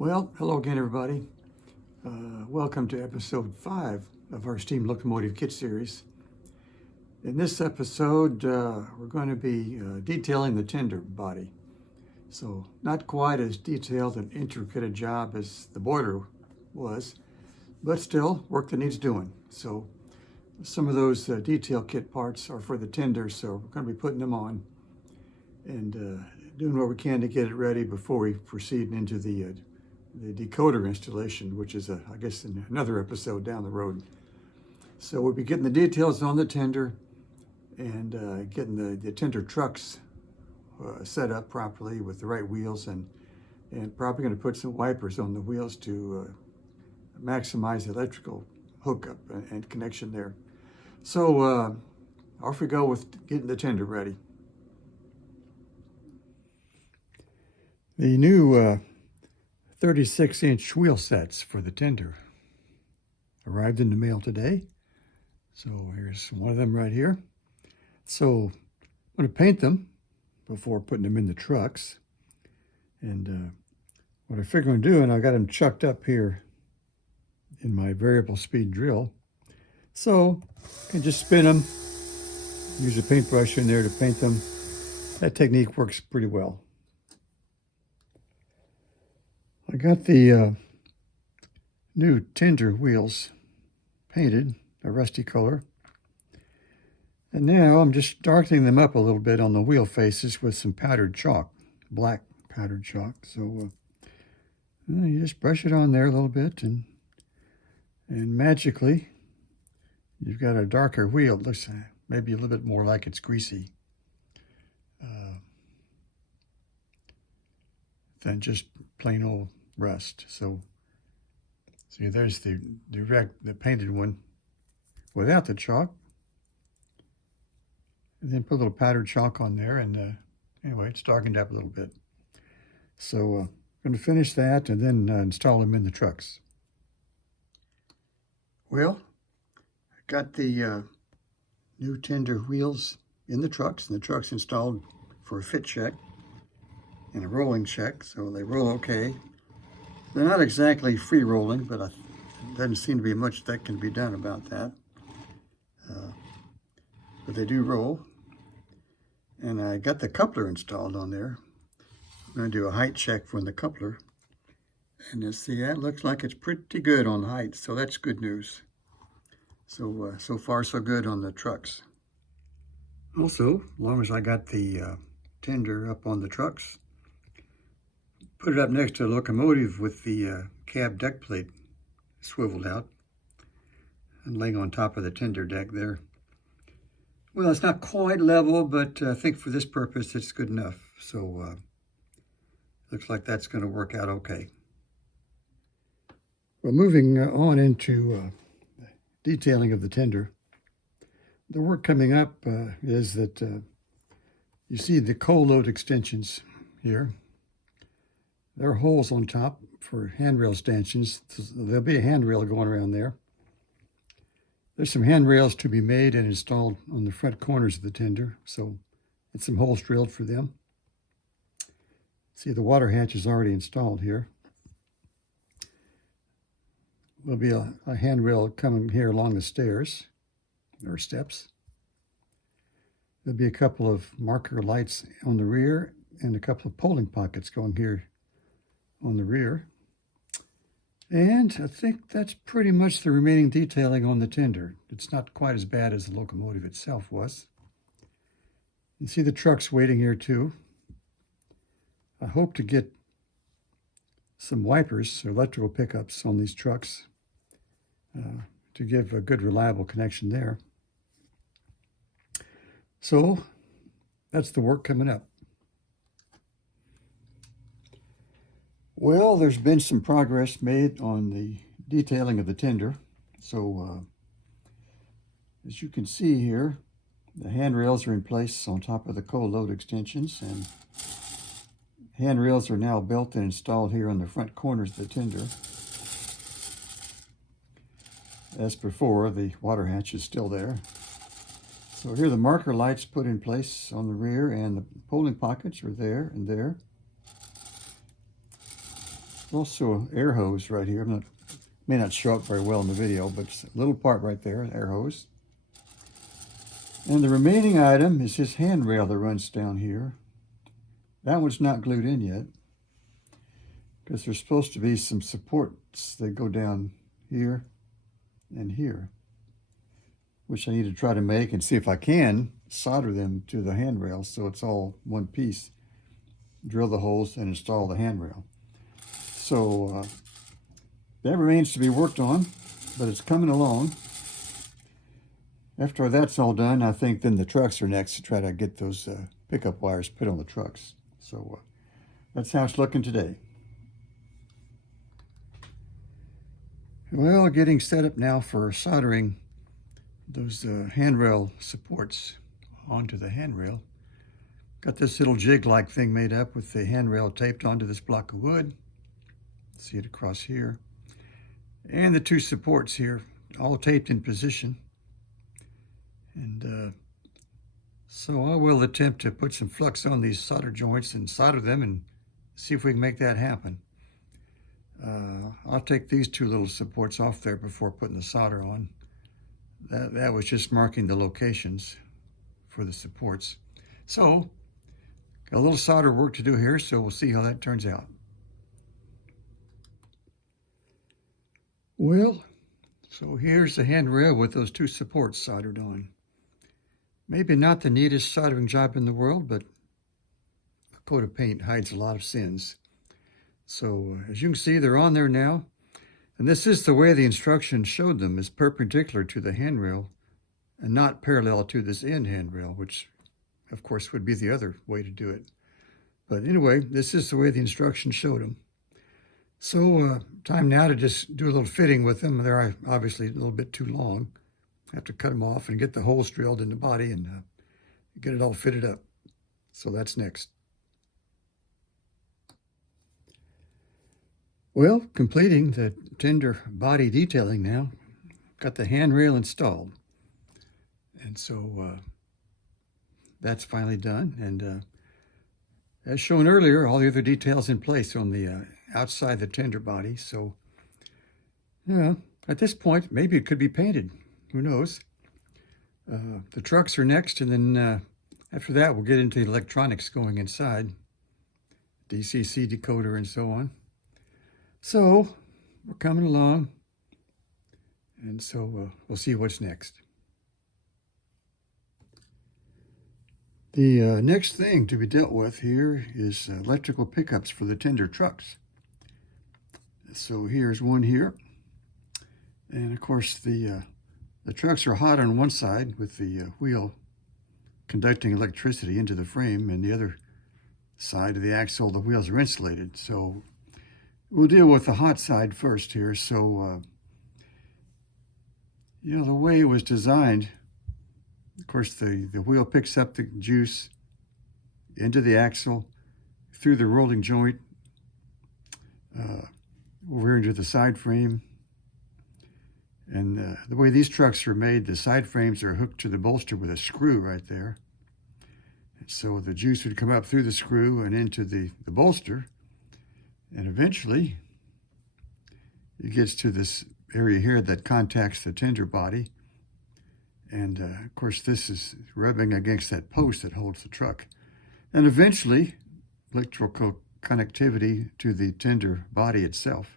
Well, hello again, everybody. Welcome to episode 5 of our steam locomotive kit series. In this episode, we're going to be detailing the tender body. So not quite as detailed and intricate a job as the boiler was, but still work that needs doing. So some of those detail kit parts are for the tender, so we're going to be putting them on and doing what we can to get it ready before we proceed into the decoder installation, which is, I guess, in another episode down the road. So we'll be getting the details on the tender and getting the tender trucks set up properly with the right wheels, and probably going to put some wipers on the wheels to maximize the electrical hookup and connection there. So off we go with getting the tender ready. The new 36-inch wheel sets for the tender arrived in the mail today. So here's one of them right here. So I'm going to paint them before putting them in the trucks. And what I figure I'm doing, I got them chucked up here in my variable speed drill. So I can just spin them, use a paintbrush in there to paint them. That technique works pretty well. I got the new tender wheels painted a rusty color, and now I'm just darkening them up a little bit on the wheel faces with some powdered chalk, black powdered chalk. So you just brush it on there a little bit, and magically you've got a darker wheel. It looks maybe a little bit more like it's greasy than just plain old rust. So see, there's the painted one without the chalk, and then put a little powdered chalk on there, and anyway, it's darkened up a little bit. So I'm going to finish that and then install them in the trucks. Well, I got the new tender wheels in the trucks, and the truck's installed for a fit check and a rolling check, so they roll okay. They're not exactly free rolling, but there doesn't seem to be much that can be done about that. But they do roll. And I got the coupler installed on there. I'm going to do a height check from the coupler. And you see, that looks like it's pretty good on height, so that's good news. So, so far so good on the trucks. Also, as long as I got the tender up on the trucks, put it up next to the locomotive with the cab deck plate swiveled out and laying on top of the tender deck there. Well, it's not quite level, but I think for this purpose it's good enough. So looks like that's going to work out okay. Well, moving on into detailing of the tender, the work coming up is that you see the coal load extensions here. There are holes on top for handrail stanchions. There'll be a handrail going around there. There's some handrails to be made and installed on the front corners of the tender, so it's some holes drilled for them. See, the water hatch is already installed here. There'll be a handrail coming here along the stairs, or steps. There'll be a couple of marker lights on the rear and a couple of polling pockets going here on the rear. And I think that's pretty much the remaining detailing on the tender. It's not quite as bad as the locomotive itself was. You see the trucks waiting here too. I hope to get some wipers or electrical pickups on these trucks to give a good reliable connection there. So that's the work coming up. Well, there's been some progress made on the detailing of the tender. So as you can see here, the handrails are in place on top of the coal load extensions, and handrails are now built and installed here on the front corners of the tender. As before, the water hatch is still there. So here the marker lights put in place on the rear, and the polling pockets are there and there. also an air hose right here. May not show up very well in the video, but it's a little part right there, an air hose. And the remaining item is this handrail that runs down here. That one's not glued in yet, because there's supposed to be some supports that go down here and here, which I need to try to make and see if I can solder them to the handrail so it's all one piece. Drill the holes and install the handrail. So that remains to be worked on, but it's coming along. After that's all done, I think then the trucks are next to try to get those pickup wires put on the trucks. So that's how it's looking today. Well, getting set up now for soldering those handrail supports onto the handrail. Got this little jig-like thing made up with the handrail taped onto this block of wood. See it across here. And the two supports here, all taped in position. And so I will attempt to put some flux on these solder joints and solder them and see if we can make that happen. I'll take these two little supports off there before putting the solder on. That was just marking the locations for the supports. So, got a little solder work to do here, so we'll see how that turns out. Well, so here's the handrail with those two supports soldered on. Maybe not the neatest soldering job in the world, but a coat of paint hides a lot of sins. So as you can see, they're on there now. And this is the way the instructions showed them, is perpendicular to the handrail and not parallel to this end handrail, which of course would be the other way to do it. But anyway, this is the way the instructions showed them. So time now to just do a little fitting with them. They're obviously a little bit too long. I have to cut them off and get the holes drilled in the body and get it all fitted up. So that's next. Well, completing the tender body detailing now. Got the handrail installed. And so that's finally done. And as shown earlier, all the other details in place on the outside the tender body. So, yeah, at this point, maybe it could be painted. Who knows? The trucks are next, and then after that, we'll get into the electronics going inside. DCC decoder and so on. So, we're coming along. And so we'll see what's next. The next thing to be dealt with here is electrical pickups for the tender trucks. So here's one here. And of course the trucks are hot on one side with the wheel conducting electricity into the frame, and the other side of the axle, the wheels are insulated. So we'll deal with the hot side first here. So, you know, the way it was designed, of course, the wheel picks up the juice into the axle, through the rolling joint, over into the side frame. And the way these trucks are made, the side frames are hooked to the bolster with a screw right there. And so the juice would come up through the screw and into the bolster. And eventually, it gets to this area here that contacts the tender body. And of course, this is rubbing against that post that holds the truck. And eventually, electrical connectivity to the tender body itself.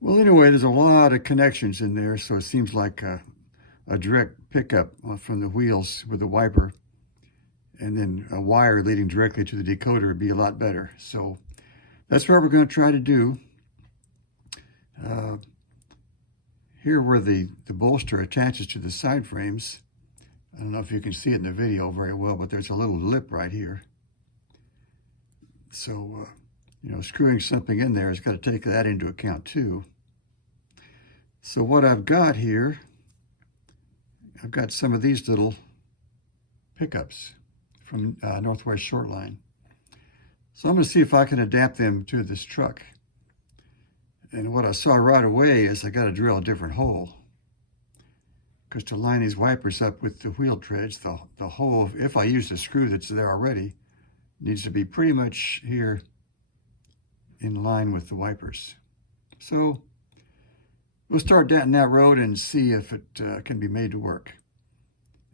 Well, anyway, there's a lot of connections in there, so it seems like a direct pickup from the wheels with a wiper, and then a wire leading directly to the decoder would be a lot better. So that's what we're going to try to do. Here where the bolster attaches to the side frames, I don't know if you can see it in the video very well, but there's a little lip right here. So, you know, screwing something in there has got to take that into account too. So what I've got here, I've got some of these little pickups from Northwest Shortline. So I'm going to see if I can adapt them to this truck. And what I saw right away is I got to drill a different hole. Because to line these wipers up with the wheel treads, the hole, if I use the screw that's there already, needs to be pretty much here in line with the wipers. So we'll start down that road and see if it can be made to work.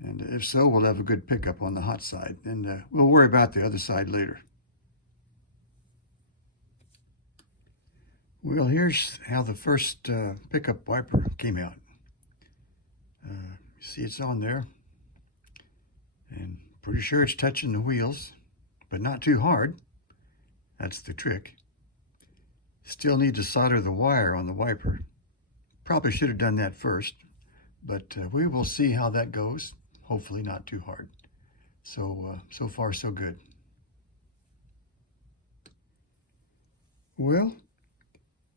And if so, we'll have a good pickup on the hot side, and we'll worry about the other side later. Well, here's how the first pickup wiper came out. You see it's on there, and pretty sure it's touching the wheels, but not too hard. That's the trick. Still need to solder the wire on the wiper. Probably should have done that first, but we will see how that goes. Hopefully not too hard. So, so far so good. Well,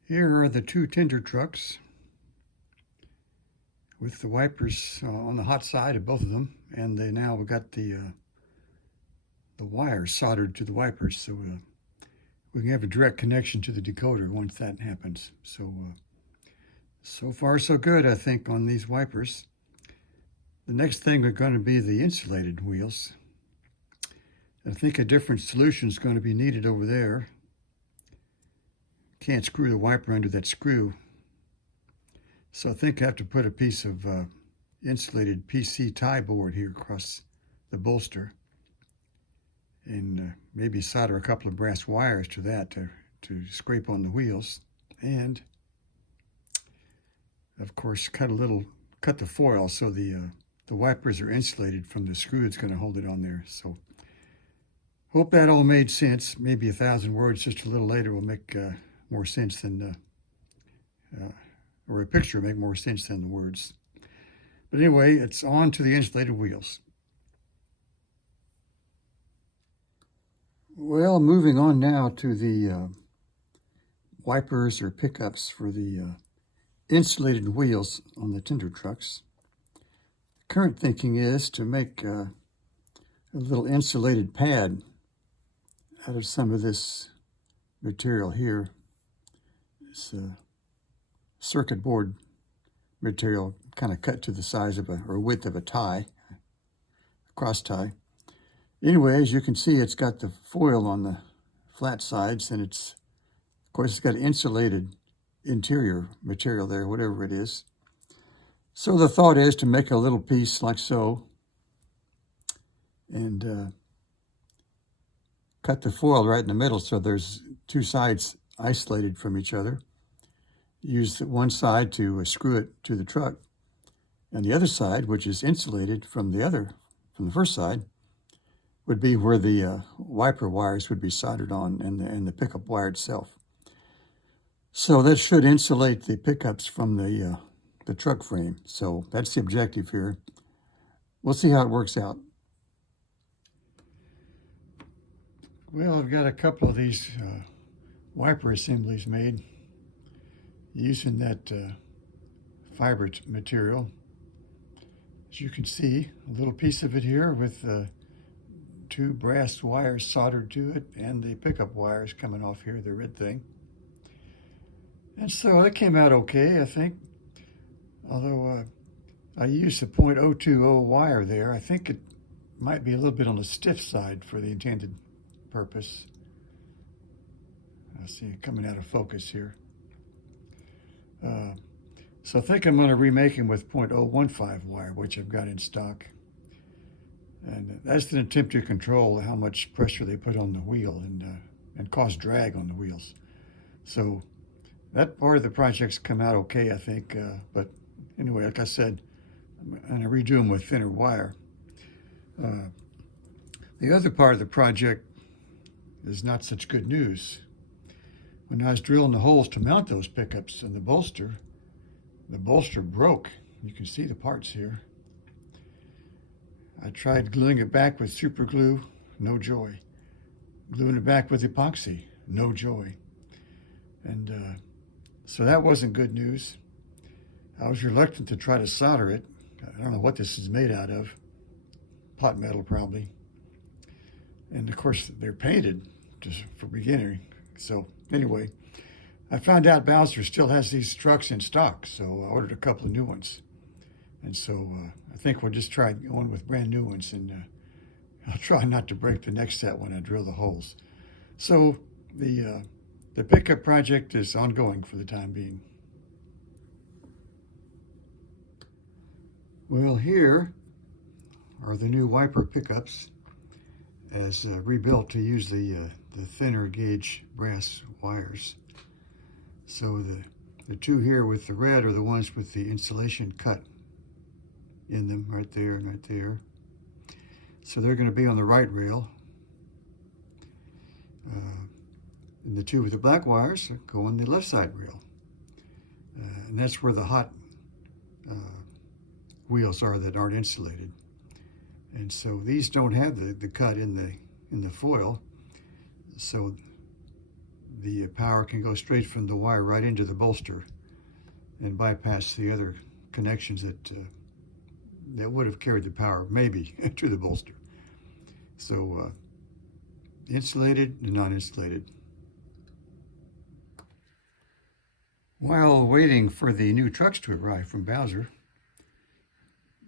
here are the two tender trucks with the wipers on the hot side of both of them, and they now got the wire soldered to the wipers, so we can have a direct connection to the decoder once that happens. So, so far so good, I think, on these wipers. The next thing are going to be the insulated wheels. I think a different solution is going to be needed over there. Can't screw the wiper under that screw. So I think I have to put a piece of insulated PC tie board here across the bolster, and maybe solder a couple of brass wires to that to scrape on the wheels, and of course cut the foil so the wipers are insulated from the screw that's going to hold it on there. So hope that all made sense. Maybe 1,000 words just a little later will make more sense than or a picture will make more sense than the words. But anyway, it's on to the insulated wheels. Well, moving on now to the wipers or pickups for the insulated wheels on the tender trucks. Current thinking is to make a little insulated pad out of some of this material here. This circuit board material, kind of cut to the size of or width of a tie, cross tie. Anyway, as you can see, it's got the foil on the flat sides, and of course, it's got insulated interior material there, whatever it is. So the thought is to make a little piece like so, and cut the foil right in the middle so there's two sides isolated from each other. Use one side to screw it to the truck, and the other side, which is insulated from the first side, would be where the wiper wires would be soldered on, and the pickup wire itself. So that should insulate the pickups from the truck frame. So that's the objective here. We'll see how it works out. Well, I've got a couple of these wiper assemblies made using that fiber material. As you can see, a little piece of it here with two brass wires soldered to it, and the pickup wires coming off here, the red thing. And so it came out okay, I think. Although I used a .020 wire there, I think it might be a little bit on the stiff side for the intended purpose. I see it coming out of focus here. So I think I'm going to remake them with .015 wire, which I've got in stock. And that's an attempt to control how much pressure they put on the wheel and cause drag on the wheels. So that part of the project's come out okay, I think. But anyway, like I said, I'm going to redo them with thinner wire. The other part of the project is not such good news. When I was drilling the holes to mount those pickups in the bolster broke. You can see the parts here. I tried gluing it back with super glue, no joy. Gluing it back with epoxy, no joy. And so that wasn't good news. I was reluctant to try to solder it. I don't know what this is made out of. Pot metal, probably. And of course, they're painted just for beginning. So anyway, I found out Bowser still has these trucks in stock, so I ordered a couple of new ones. And so I think we'll just try one with brand new ones, and I'll try not to break the next set when I drill the holes. So the The pickup project is ongoing for the time being. Well, here are the new wiper pickups as rebuilt to use the thinner gauge brass wires. So the two here with the red are the ones with the insulation cut in them, right there and right there. So they're going to be on the right rail. And the two with the black wires go on the left side rail. And that's where the hot wheels are that aren't insulated. And so these don't have the cut in the foil, so the power can go straight from the wire right into the bolster and bypass the other connections that would have carried the power maybe to the bolster. So insulated and non-insulated. While waiting for the new trucks to arrive from Bowser,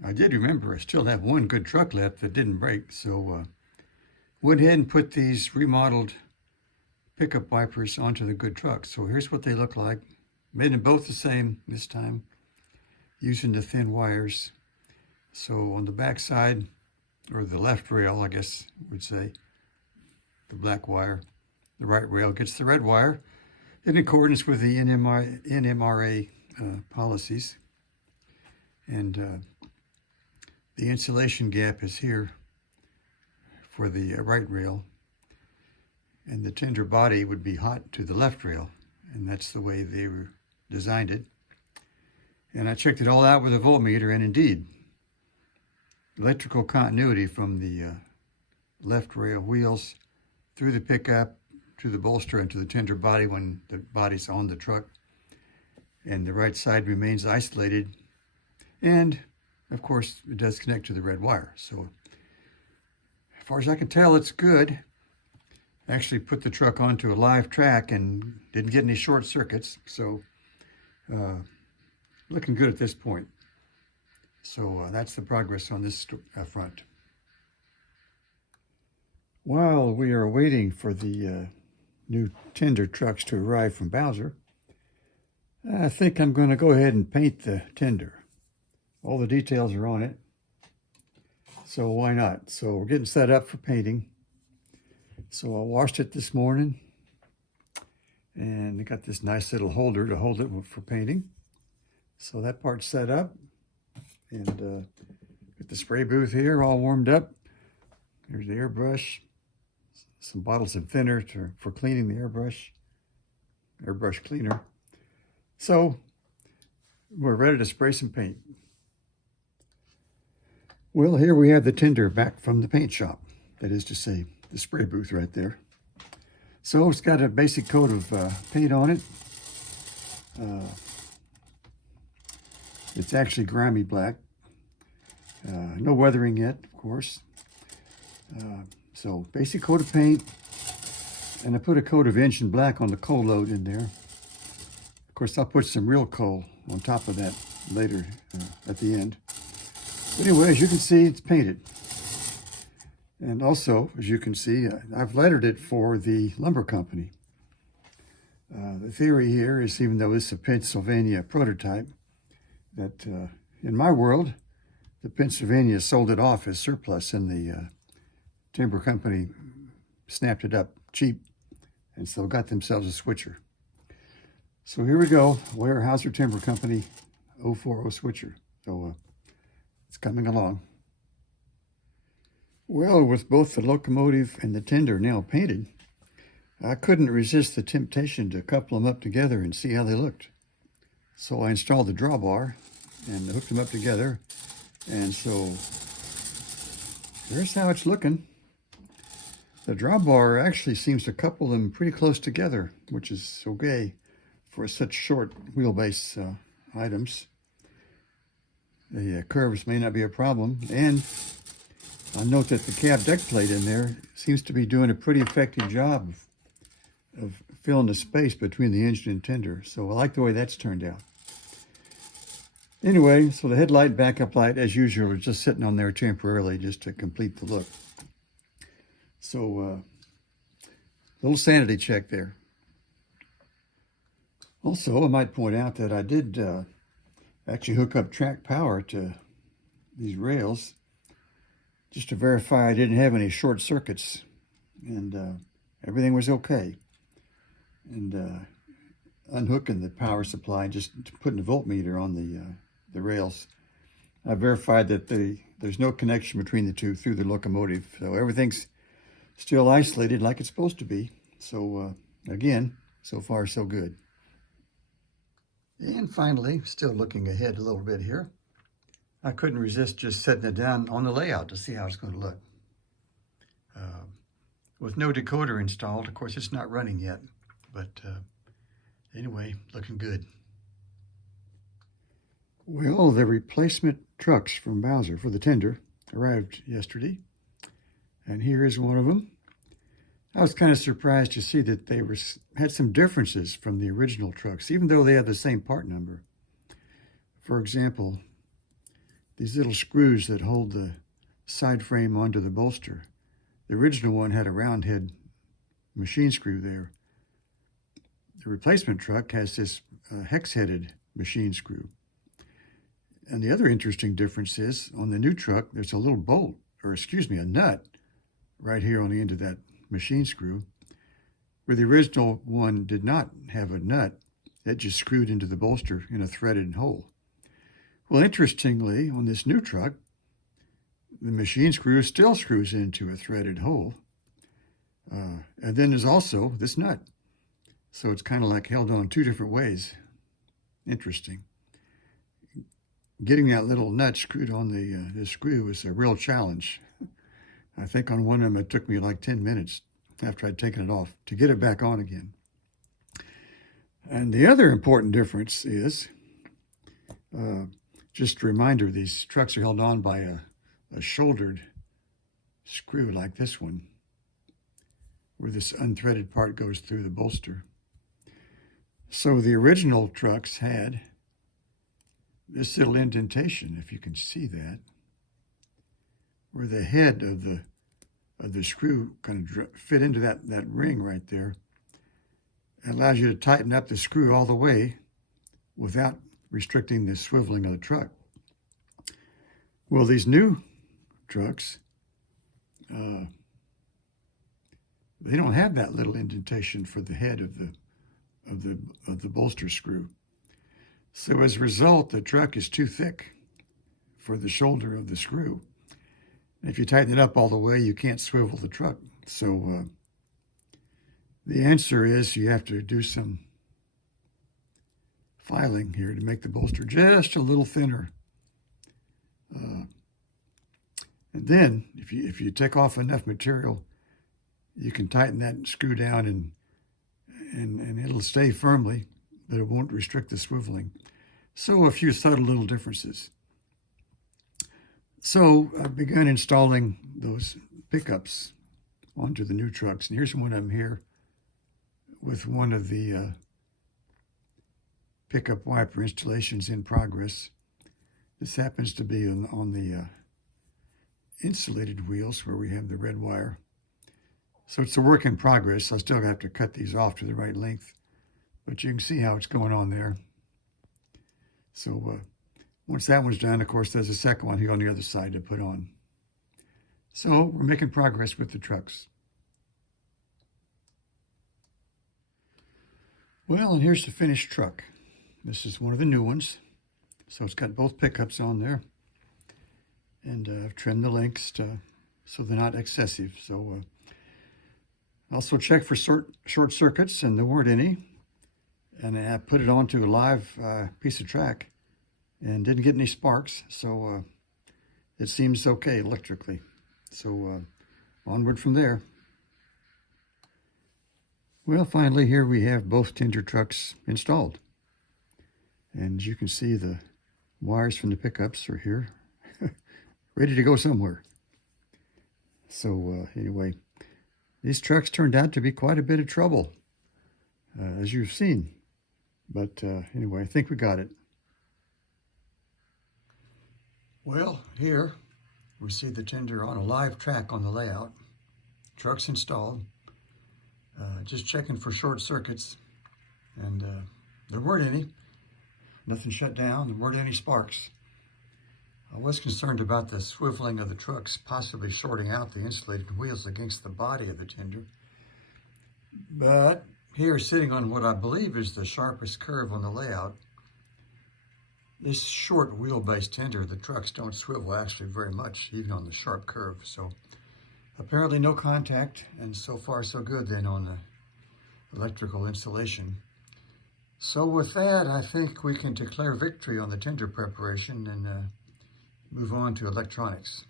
I did remember I still have one good truck left that didn't break, so went ahead and put these remodeled pickup wipers onto the good truck. So here's what they look like. Made them both the same this time, using the thin wires. So on the back side, or the left rail, I guess I would say, the black wire. The right rail gets the red wire in accordance with the NMRA policies. And the insulation gap is here for the right rail, and the tender body would be hot to the left rail, and that's the way they were designed it. And I checked it all out with a voltmeter, and indeed, electrical continuity from the left rail wheels through the pickup to the bolster and to the tender body when the body's on the truck, and the right side remains isolated, and of course, it does connect to the red wire. So as far as I can tell, it's good. Actually put the truck onto a live track and didn't get any short circuits. So looking good at this point. So that's the progress on this front. While we are waiting for the new tender trucks to arrive from Bowser, I think I'm going to go ahead and paint the tender. All the details are on it, so why not? So we're getting set up for painting. So I washed it this morning, and I got this nice little holder to hold it for painting. So that part's set up, and got the spray booth here all warmed up. Here's the airbrush, some bottles of thinner for cleaning the airbrush cleaner. So we're ready to spray some paint. Well, here we have the tender back from the paint shop. That is to say, the spray booth right there. So it's got a basic coat of paint on it. It's actually grimy black. No weathering yet, of course. So basic coat of paint. And I put a coat of engine black on the coal load in there. Of course, I'll put some real coal on top of that later at the end. But anyway, as you can see, it's painted. And also, as you can see, I've lettered it for the lumber company. The theory here is, even though it's a Pennsylvania prototype, that in my world, the Pennsylvania sold it off as surplus, and the timber company snapped it up cheap, and so got themselves a switcher. So here we go, Weyerhaeuser Timber Company 040 switcher. So it's coming along. Well, with both the locomotive and the tender now painted, I couldn't resist the temptation to couple them up together and see how they looked. So I installed the drawbar and hooked them up together. And so here's how it's looking. The drawbar actually seems to couple them pretty close together, which is okay for such short wheelbase items. The curves may not be a problem. And I note that the cab deck plate in there seems to be doing a pretty effective job of filling the space between the engine and tender. So I like the way that's turned out. Anyway, so the headlight, backup light, as usual, is just sitting on there temporarily just to complete the look. So, little sanity check there. Also, I might point out that I did actually hook up track power to these rails just to verify I didn't have any short circuits, and everything was okay. And unhooking the power supply and just putting a voltmeter on the rails, I verified that there's no connection between the two through the locomotive, so everything's still isolated like it's supposed to be. So again, so far so good. And finally, still looking ahead a little bit here, I couldn't resist just setting it down on the layout to see how it's going to look. With no decoder installed, of course it's not running yet, but anyway, looking good. Well, the replacement trucks from Bowser for the tender arrived yesterday, and here is one of them. I was kind of surprised to see that they had some differences from the original trucks, even though they have the same part number. For example, these little screws that hold the side frame onto the bolster. The original one had a round head machine screw there. The replacement truck has this hex-headed machine screw. And the other interesting difference is, on the new truck, there's a little bolt, or excuse me, a nut, right here on the end of that machine screw, where the original one did not have a nut. It just screwed into the bolster in a threaded hole. Well, interestingly, on this new truck, the machine screw still screws into a threaded hole. And then there's also this nut. So it's kind of like held on two different ways. Interesting. Getting that little nut screwed on the screw was a real challenge. I think on one of them it took me like 10 minutes after I'd taken it off to get it back on again. And the other important difference is, just a reminder, these trucks are held on by a shouldered screw like this one, where this unthreaded part goes through the bolster. So the original trucks had this little indentation, if you can see that, where the head of the screw kind of fit into that ring right there. It allows you to tighten up the screw all the way without restricting the swiveling of the truck. Well, these new trucks, they don't have that little indentation for the head of the bolster screw. So as a result, the truck is too thick for the shoulder of the screw. If you tighten it up all the way, you can't swivel the truck. So the answer is you have to do some filing here to make the bolster just a little thinner. And then, if you take off enough material, you can tighten that screw down and it'll stay firmly, but it won't restrict the swiveling. So a few subtle little differences. So I began installing those pickups onto the new trucks. And here's one of them here with one of the pickup wiper installations in progress. This happens to be on the insulated wheels where we have the red wire. So it's a work in progress. I still have to cut these off to the right length, but you can see how it's going on there. So once that one's done, of course, there's a second one here on the other side to put on. So we're making progress with the trucks. Well, and here's the finished truck. This is one of the new ones. So it's got both pickups on there. And I've trimmed the links so they're not excessive. So also check for short circuits, and there weren't any. And I put it onto a live piece of track and didn't get any sparks. So it seems okay electrically. So onward from there. Well, finally, here we have both tender trucks installed. And as you can see, the wires from the pickups are here, ready to go somewhere. So anyway, these trucks turned out to be quite a bit of trouble, as you've seen. But anyway, I think we got it. Well, here we see the tender on a live track on the layout. Truck's installed. Just checking for short circuits, and There weren't any. Nothing shut down. There weren't any sparks. I was concerned about the swiveling of the trucks, possibly shorting out the insulated wheels against the body of the tender. But here, sitting on what I believe is the sharpest curve on the layout, this short wheelbase tender, the trucks don't swivel actually very much, even on the sharp curve. So apparently no contact, and so far so good then on the electrical insulation. So with that, I think we can declare victory on the tender preparation and move on to electronics.